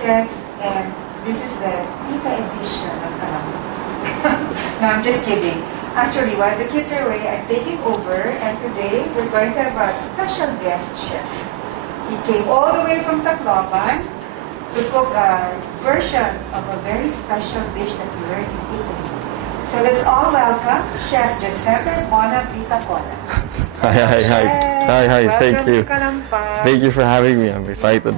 guests, and this is the Tita edition of KalanPag. No, I'm just kidding. Actually, while the kids are away, I'm taking over, and today we're going to have a special guest chef. He came all the way from Tacloban to cook a version of a very special dish that we learned in Italy. So let's all welcome Chef Giuseppe Bonavitacola. Hi. Thank you. Thank you for having me. I'm excited.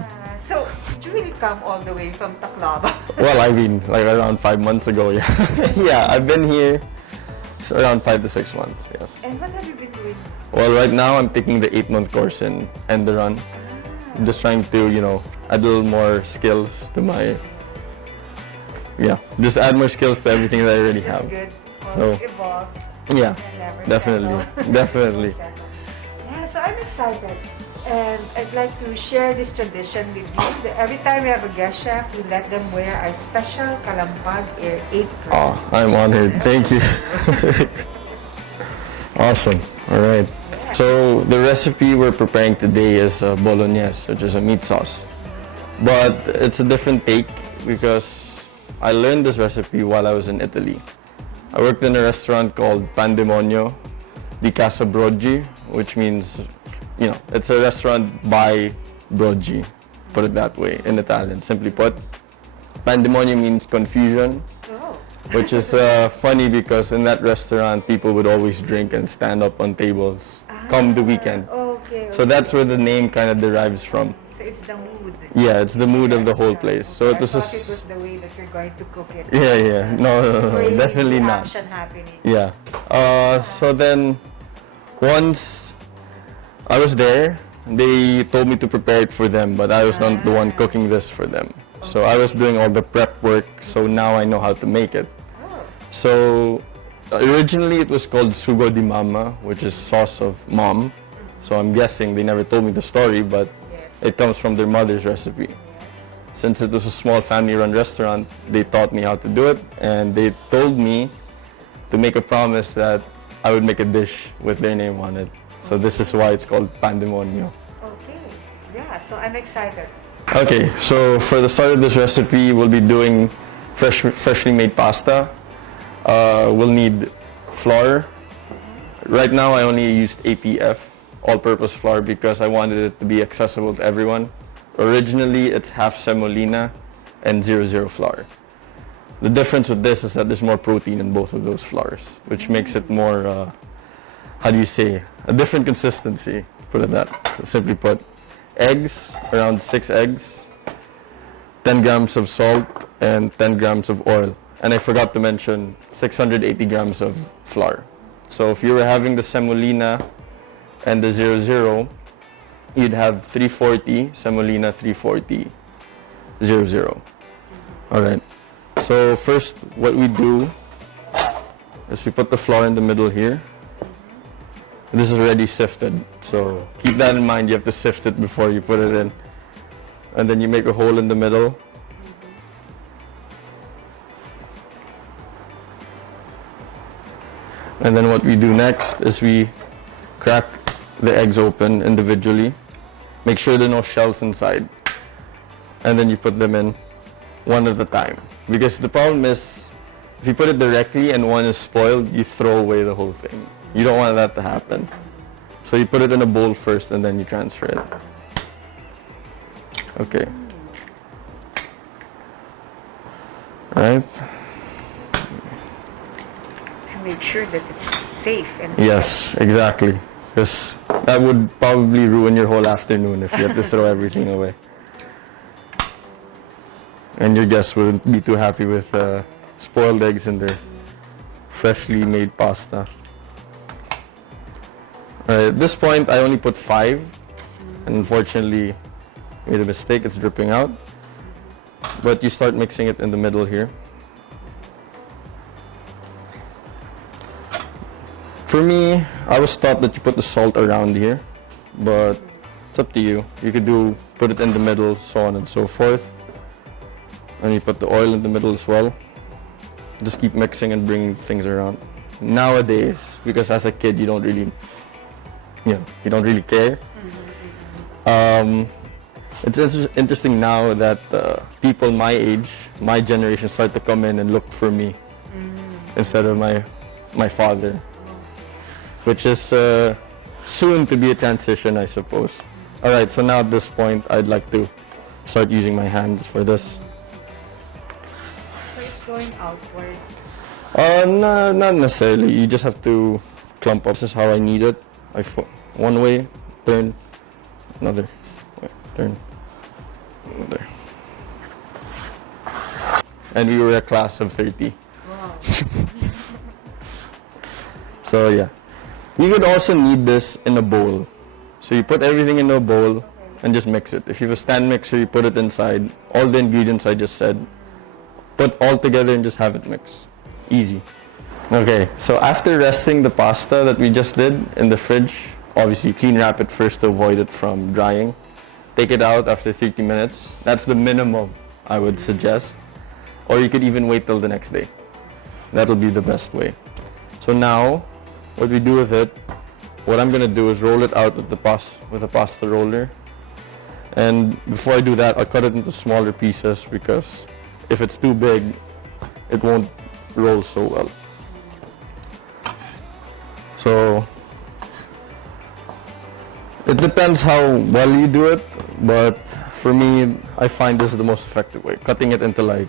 So, did you really come all the way from Tacloban? Well, I mean, like around 5 months ago, yeah. Yeah, I've been here around 5 to 6 months, yes. And what have you been doing? Well, right now I'm taking the 8-month course in End the Run. I'm just trying to, add a little more skills to my, just add more skills to everything that I already have. That's good. So, evolve. Yeah, Never definitely, settle. definitely. Yeah, so I'm excited. And I'd like to share this tradition with you. Every time we have a guest chef, we let them wear our special KalanPag apron. Oh, I'm honored. Thank you. Awesome. All right. So the recipe we're preparing today is bolognese, which is a meat sauce. But it's a different take because I learned this recipe while I was in Italy. I worked in a restaurant called Pandemonio di Casa Broggi, which means, it's a restaurant by Broggi, put it that way, in Italian. Simply put, Pandemonio means confusion, which is funny because in that restaurant, people would always drink and stand up on tables come the weekend. Okay. So that's where the name kind of derives from. So it's the mood. Yeah, it's the mood of the whole place. So I it was thought it was the way that you're going to cook it. Yeah. No, Crazy definitely not. action happening. Yeah. So then, once I was there, they told me to prepare it for them, but I was not the one cooking this for them. So I was doing all the prep work, so now I know how to make it. So originally it was called sugo di mama, which is sauce of mom. So I'm guessing they never told me the story, but it comes from their mother's recipe. Since it was a small family-run restaurant, they taught me how to do it, and they told me to make a promise that I would make a dish with their name on it. So this is why it's called Pandemonio. Okay. Yeah, so I'm excited. Okay, so for the start of this recipe, we'll be doing freshly made pasta. We'll need flour. Right now, I only used APF, all-purpose flour, because I wanted it to be accessible to everyone. Originally, it's half semolina and 00 flour. The difference with this is that there's more protein in both of those flours, which makes it more, a different consistency, put it that, simply put. Eggs, around 6 eggs, 10 grams of salt, and 10 grams of oil. And I forgot to mention 680 grams of flour. So if you were having the semolina and the 00, you'd have 340 semolina, 340 00. All right. So first, what we do is we put the flour in the middle here. This is already sifted, so keep that in mind. You have to sift it before you put it in. And then you make a hole in the middle. And then what we do next is we crack the eggs open individually. Make sure there are no shells inside. And then you put them in one at a time. Because the problem is, if you put it directly and one is spoiled, you throw away the whole thing. You don't want that to happen. So you put it in a bowl first and then you transfer it. Okay. Alright. To make sure that it's safe and Yes, exactly. Because that would probably ruin your whole afternoon if you have to throw everything away. And your guests wouldn't be too happy with spoiled eggs in their freshly made pasta. At this point, I only put 5, and unfortunately, made a mistake. It's dripping out. But you start mixing it in the middle here. For me, I was taught that you put the salt around here, but it's up to you. You could put it in the middle, so on and so forth. And you put the oil in the middle as well. Just keep mixing and bringing things around. Nowadays, because as a kid, you don't really care. It's interesting now that people my age, my generation, start to come in and look for me instead of my father, which is soon to be a transition, I suppose. All right, so now at this point, I'd like to start using my hands for this. So it's going outward. No, not necessarily. You just have to clump up. This is how I need it. One way, turn, another way, turn, another. And we were a class of 30. Wow. So yeah. You could also knead this in a bowl. So you put everything in a bowl and just mix it. If you have a stand mixer, you put it inside. All the ingredients I just said. Put all together and just have it mix. Easy. Okay, so after resting the pasta that we just did in the fridge, obviously clean wrap it first to avoid it from drying. Take it out after 30 minutes. That's the minimum I would suggest. Or you could even wait till the next day. That'll be the best way. So now, what we do with it, what I'm gonna do is roll it out with a pasta roller. And before I do that, I'll cut it into smaller pieces because if it's too big, it won't roll so well. So it depends how well you do it, but for me, I find this is the most effective way. Cutting it into like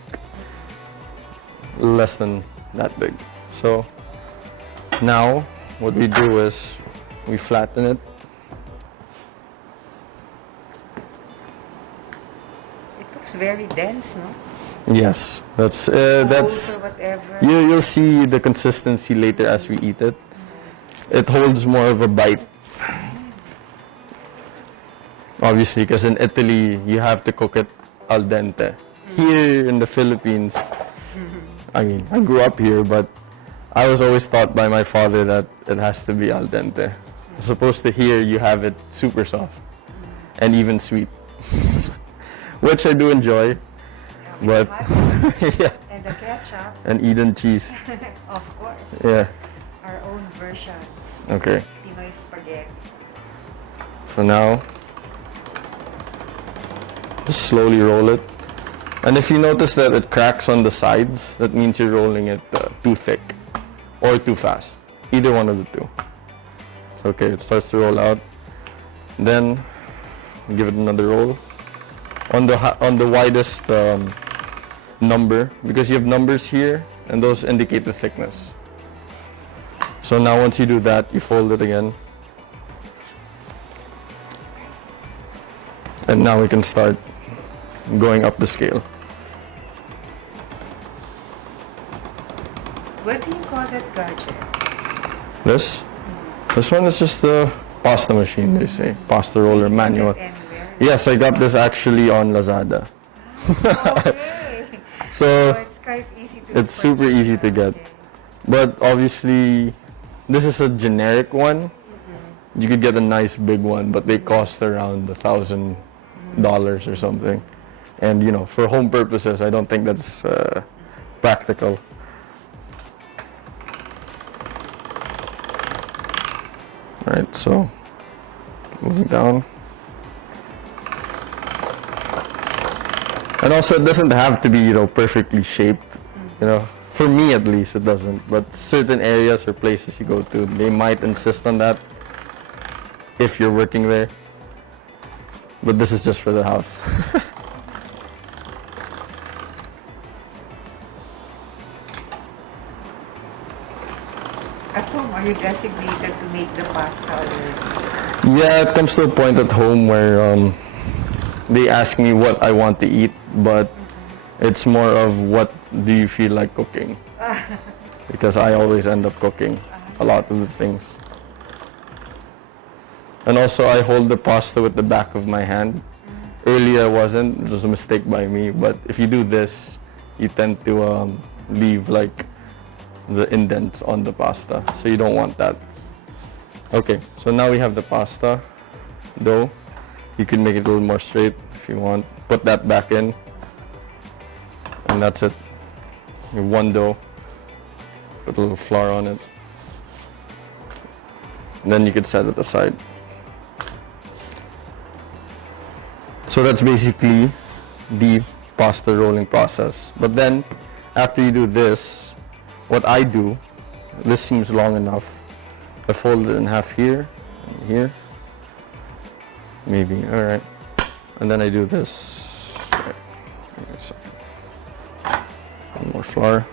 less than that big. So now what we do is we flatten it. It looks very dense, no? Yes, that's Or whatever. you'll see the consistency later as we eat it. It holds more of a bite. Obviously, because in Italy, you have to cook it al dente. Here in the Philippines, I mean, I grew up here, but I was always taught by my father that it has to be al dente. As opposed to here, you have it super soft and even sweet, which I do enjoy. But yeah, And the ketchup, and Eden cheese. of course. Yeah. Our own version. Okay. Pinoy spaghetti. So now, just slowly roll it. And if you notice that it cracks on the sides, that means you're rolling it too thick or too fast. Either one of the two. It's okay. It starts to roll out. Then give it another roll on the widest number, because you have numbers here and those indicate the thickness. So now once you do that, you fold it again. And now we can start going up the scale. What do you call that gadget? This one is just the pasta machine, they say. Pasta roller manual. Anywhere. Yes, I got this actually on Lazada. Okay. So it's quite easy to it's super easy to get. But obviously, this is a generic one. You could get a nice big one, but they cost around $1,000 or something. And you know, for home purposes, I don't think that's practical. Right, so moving down. And also, it doesn't have to be, you know, perfectly shaped. You know, for me at least, it doesn't. But certain areas or places you go to, they might insist on that if you're working there. But this is just for the house. At home, are you designated to make the pasta already? Yeah, it comes to a point at home where they ask me what I want to eat, but it's more of what do you feel like cooking? Because I always end up cooking a lot of the things. And also, I hold the pasta with the back of my hand. Earlier I wasn't, it was a mistake by me, but if you do this, you tend to leave like the indents on the pasta, so you don't want that. Okay, so now we have the pasta dough. You can make it a little more straight if you want. Put that back in, and that's it. Your one dough. Put a little flour on it. And then you can set it aside. So that's basically the pasta rolling process. But then, after you do this, what I do, this seems long enough. I fold it in half here, and here, maybe, alright. And then I do this. Right. One more flour.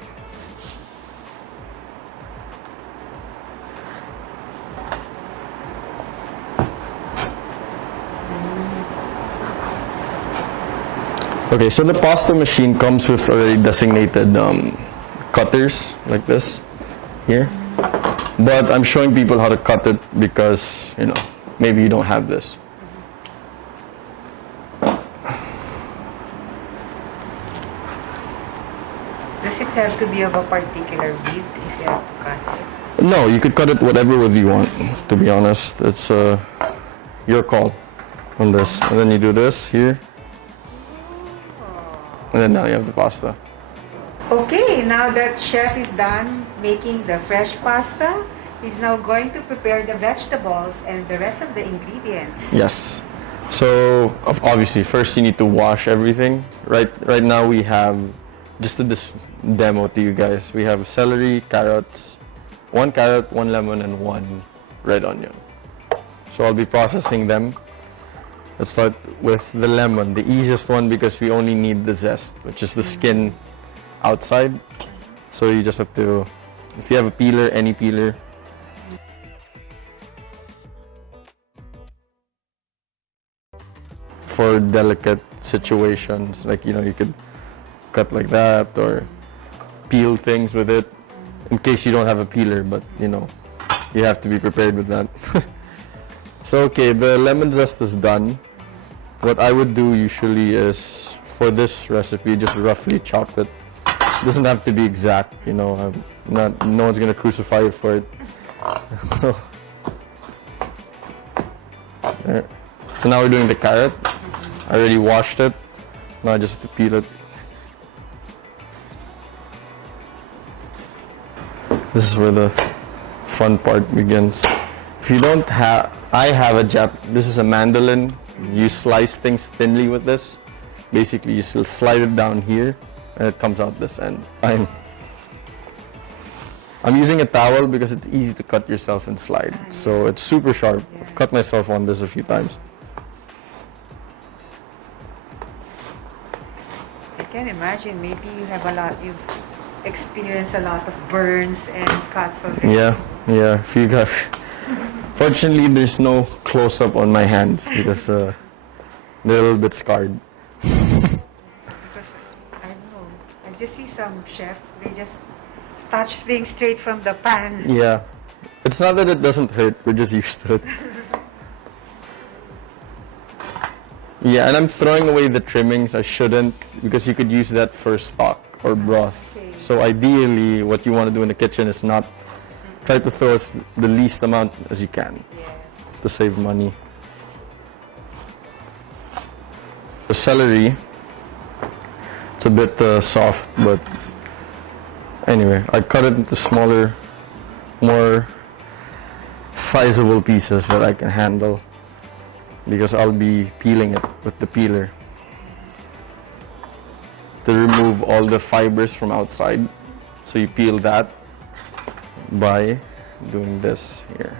Okay, so the pasta machine comes with already designated cutters like this here. But I'm showing people how to cut it because, you know, maybe you don't have this. Does it have to be of a particular width if you have to cut it? No, you could cut it whatever width you want, to be honest. It's your call on this. And then you do this here. And then now you have the pasta. Okay, now that chef is done making the fresh pasta, he's now going to prepare the vegetables and the rest of the ingredients. Yes. So obviously, first you need to wash everything. Right now we have, just to this demo to you guys, we have celery, carrots, 1 carrot, 1 lemon, and 1 red onion. So I'll be processing them. Let's start with the lemon, the easiest one because we only need the zest, which is the skin outside. So you just have to, if you have a peeler, any peeler. For delicate situations, like, you know, you could cut like that or peel things with it in case you don't have a peeler, but you know, you have to be prepared with that. So okay, the lemon zest is done. What I would do usually is, for this recipe, just roughly chop it. It doesn't have to be exact, you know, no one's gonna crucify you for it. So, there. So now we're doing the carrot. I already washed it. Now I just have to peel it. This is where the fun part begins. If you don't have, I have this is a mandolin. You slice things thinly with this. Basically, you still slide it down here, and it comes out this end. I'm using a towel because it's easy to cut yourself and slide. So it's super sharp. I've cut myself on this a few times. I can imagine maybe you've experienced a lot of burns and cuts already. Yeah, few guys. Fortunately, there's no close-up on my hands because they're a little bit scarred. Because I know, I just see some chefs, they just touch things straight from the pan. Yeah, it's not that it doesn't hurt, we're just used to it. Yeah, and I'm throwing away the trimmings. I shouldn't, because you could use that for stock or broth. Okay. So ideally, what you want to do in the kitchen is not try to throw the least amount as you can to save money. The celery, it's a bit soft, but anyway, I cut it into smaller, more sizable pieces that I can handle because I'll be peeling it with the peeler to remove all the fibers from outside. So you peel that by doing this here.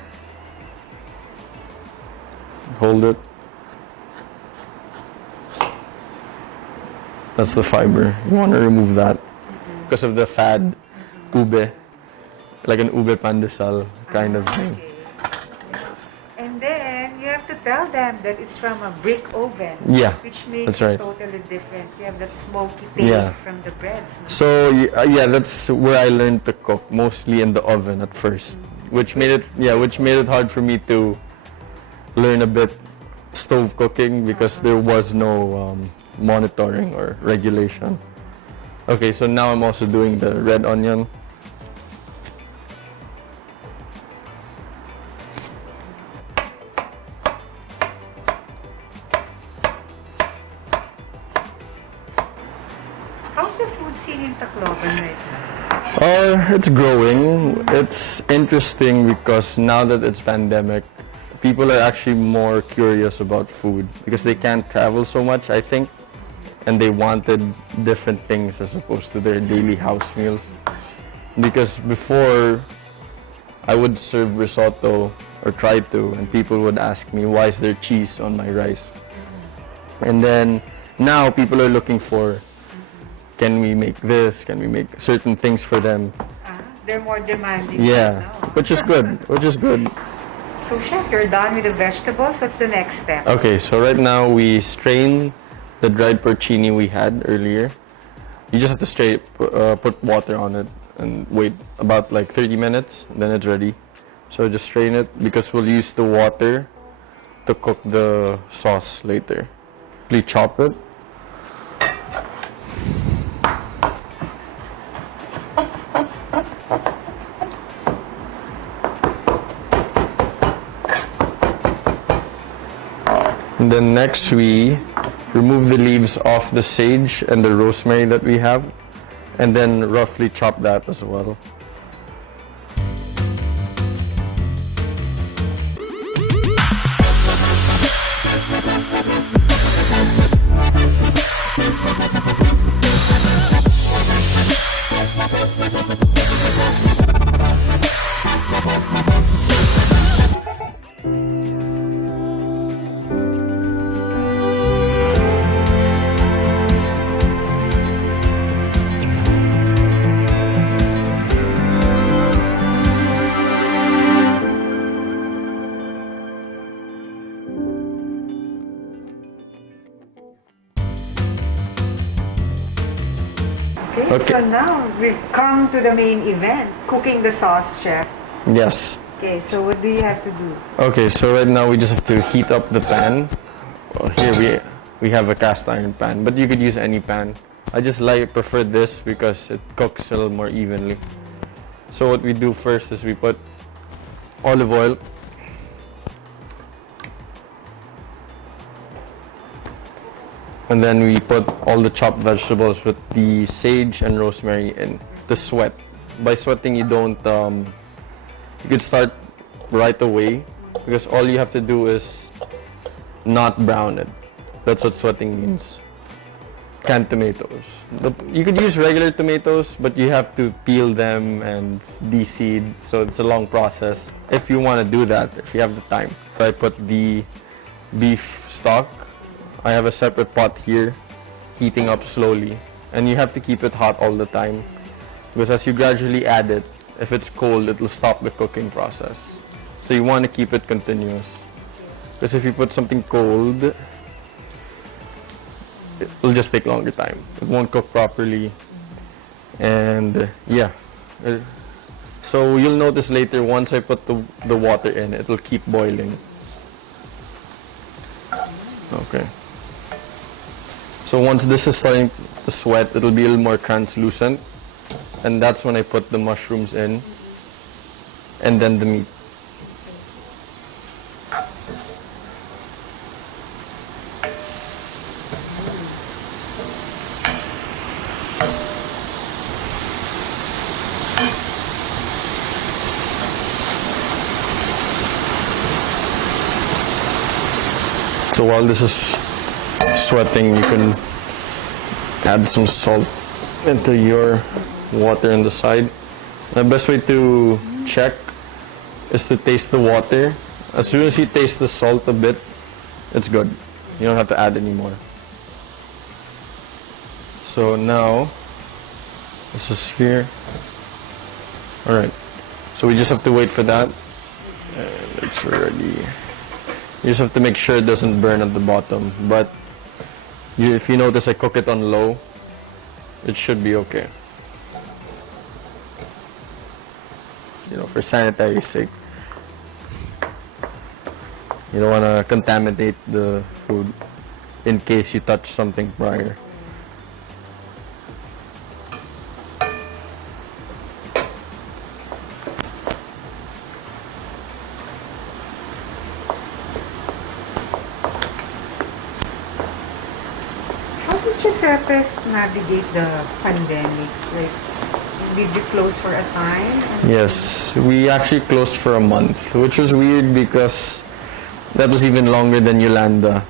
Hold it. That's the fiber. You want to remove that because of the fad ube, like an ube pandesal kind of thing. And then you have to tell them that it's from a brick oven. Yeah, which makes that's it right. totally different. You have that smoky taste from the breads. No? So yeah, that's where I learned to cook, mostly in the oven at first, which made it hard for me to learn a bit stove cooking because there was no monitoring or regulation. Okay, so now I'm also doing the red onion. How's the food scene in Tacloban right now? It's growing. It's interesting because now that it's pandemic, people are actually more curious about food because they can't travel so much, I think, and they wanted different things as opposed to their daily house meals. Because before, I would serve risotto or try to, and people would ask me, why is there cheese on my rice? And then now people are looking for, can we make this? Can we make certain things for them? They're more demanding Yeah, now. which is good, which is good. So, Chef, you're done with the vegetables. What's the next step? Okay, so right now we strain the dried porcini we had earlier. You just have to put water on it and wait about like 30 minutes, then it's ready. So just strain it because we'll use the water to cook the sauce later. Please chop it. And then next we remove the leaves off the sage and the rosemary that we have, and then roughly chop that as well. Okay, so now we've come to the main event, cooking the sauce, Chef. Yes. Okay, so what do you have to do? Okay, so right now we just have to heat up the pan. Well, here we have a cast iron pan, but you could use any pan. I just prefer this because it cooks a little more evenly. So what we do first is we put olive oil. And then we put all the chopped vegetables with the sage and rosemary in to sweat. By sweating, you don't, you could start right away because all you have to do is not brown it. That's what sweating means. Canned tomatoes. You could use regular tomatoes, but you have to peel them and de-seed, so it's a long process. If you want to do that, if you have the time. So I put the beef stock. I have a separate pot here, heating up slowly. And you have to keep it hot all the time, because as you gradually add it, if it's cold, it will stop the cooking process. So you want to keep it continuous. Because if you put something cold, it will just take longer time. It won't cook properly. And yeah. So you'll notice later, once I put the water in, it will keep boiling. Okay. So once this is starting to sweat, it'll be a little more translucent. And that's when I put the mushrooms in. And then the meat. So while this is sweating, you can add some salt into your water on the side. The best way to check is to taste the water. As soon as you taste the salt a bit, it's good. You don't have to add any more. So now, this is here. Alright, so we just have to wait for that. And it's ready. You just have to make sure it doesn't burn at the bottom. But if you notice I cook it on low, it should be okay. You know, for sanitary sake. You don't want to contaminate the food in case you touch something prior. Giuseppe navigate the pandemic? Like, did you close for a time? Yes, we actually closed for a month, which was weird because That was even longer than Yolanda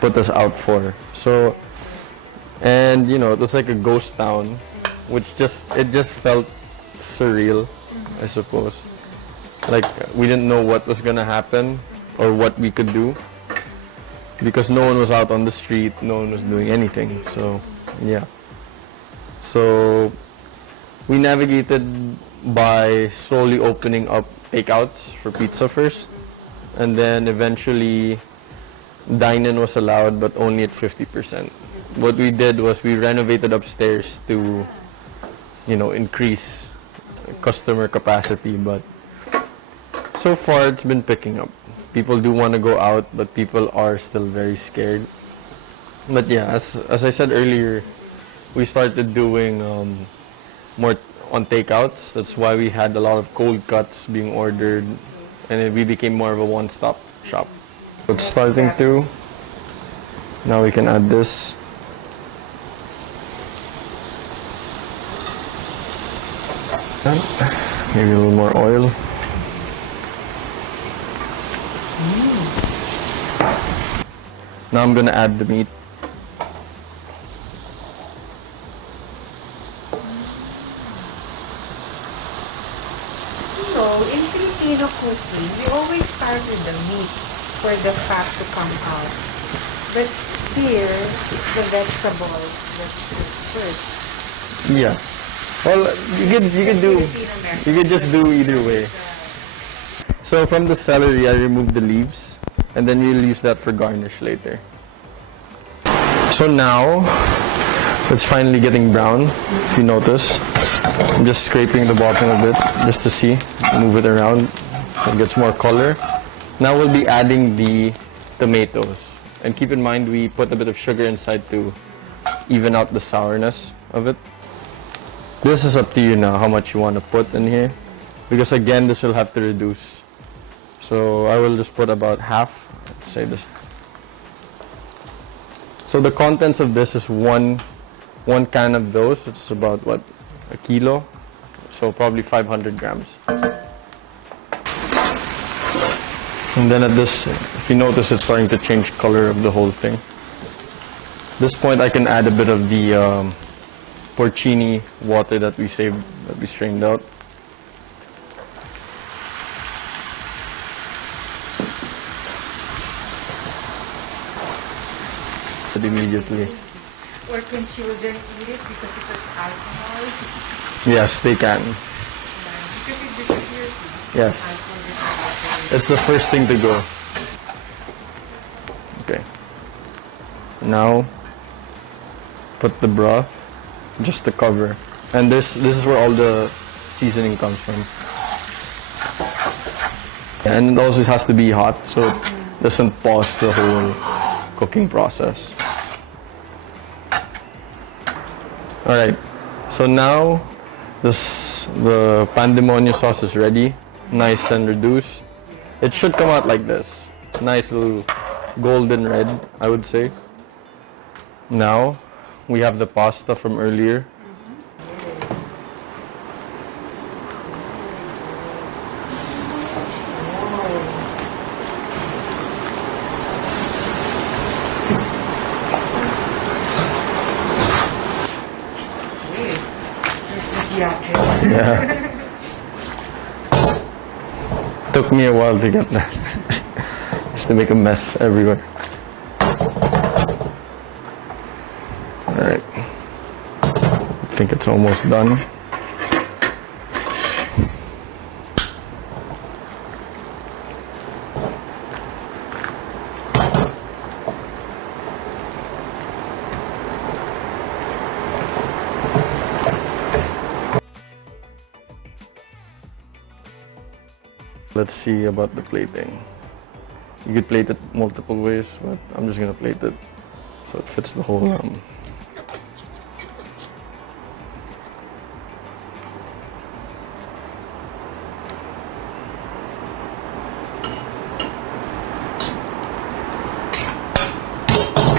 put us out for. So, and you know, it was like a ghost town, which it just felt surreal, I suppose. Like we didn't know what was gonna happen or what we could do because no one was out on the street, no one was doing anything. So, yeah. So we navigated by slowly opening up takeouts for pizza first, and then eventually dine-in was allowed, but only at 50%. What we did was we renovated upstairs to, you know, increase customer capacity, but so far it's been picking up. People do want to go out, but people are still very scared. But yeah, as I said earlier, we started doing more on takeouts. That's why we had a lot of cold cuts being ordered, and we became more of a one-stop shop. It's starting to. Now we can add this. Maybe a little more oil. Now I'm gonna add the meat. So, in Filipino cooking, we always start with the meat for the fat to come out. But here, it's the vegetables that's cooked first. Yeah. Well, you could just do either way. So from the celery, I removed the leaves, and then we'll use that for garnish later. So now, it's finally getting brown, if you notice. I'm just scraping the bottom a bit, just to see. Move it around, so it gets more color. Now we'll be adding the tomatoes. And keep in mind, we put a bit of sugar inside to even out the sourness of it. This is up to you now, how much you want to put in here. Because again, this will have to reduce. So I will just put about half, let's say this. So the contents of this is one can of those. It's about, what, a kilo? So probably 500 grams. And then at this, if you notice, it's starting to change color of the whole thing. At this point, I can add a bit of the porcini water that we saved, that we strained out. Immediately. Or can children eat it because it has alcohol? Yes, they can. Because it disappears. Yes. Alcohol. It's the first thing to go. Okay. Now, put the broth, just to cover. And this is where all the seasoning comes from. And it also has to be hot, so it doesn't pause the whole cooking process. Alright, so now the Pandemonio sauce is ready, nice and reduced. It should come out like this, nice little golden red, I would say. Now, we have the pasta from earlier. Yeah. Took me a while to get that. Just to make a mess everywhere. Alright. I think it's almost done. Let's see about the plating. You could plate it multiple ways, but I'm just gonna plate it so it fits the whole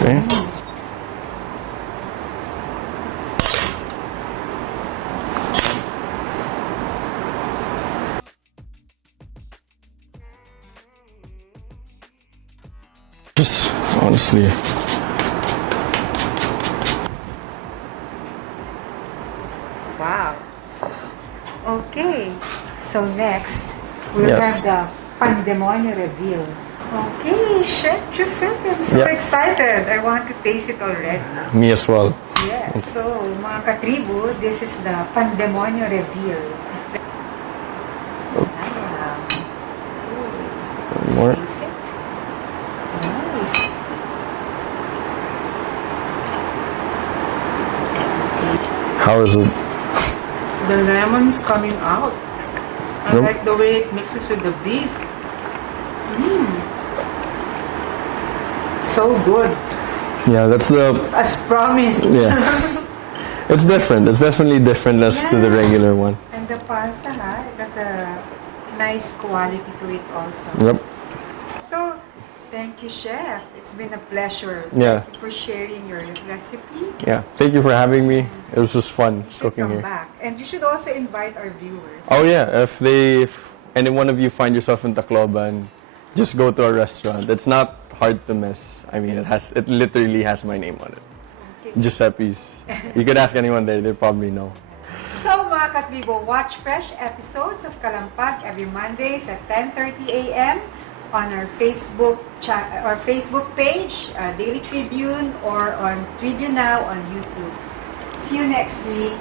Okay. honestly. Wow. Okay. So next, we'll Yes. have the Pandemonio reveal. Okay, Chef Giuseppe, I'm so Yeah. excited. I want to taste it already. Me as well. Yes. So, mga katribo, this is the Pandemonio reveal. Ayan. More. Let's taste it. Nice. How is it? The lemon is coming out. I Nope. like the way it mixes with the beef. So good. Yeah, that's the. As promised. Yeah. It's different. It's definitely different as to the Yeah. regular one. And the pasta, ha, it has a nice quality to it also. Yep. So, thank you, Chef. It's been a pleasure. Yeah. Thank you for sharing your recipe. Yeah. Thank you for having me. It was just fun You should cooking come here. back. And you should also invite our viewers. Oh yeah, if any one of you find yourself in Tacloban, just go to our restaurant. It's not hard to miss. I mean, it literally has my name on it. Okay. Giuseppe's. You could ask anyone there, they probably know. So mga katribo, watch fresh episodes of KalanPag every Mondays at 10:30 a.m. on our Facebook page, Daily Tribune, or on Tribune Now on YouTube. See you next week.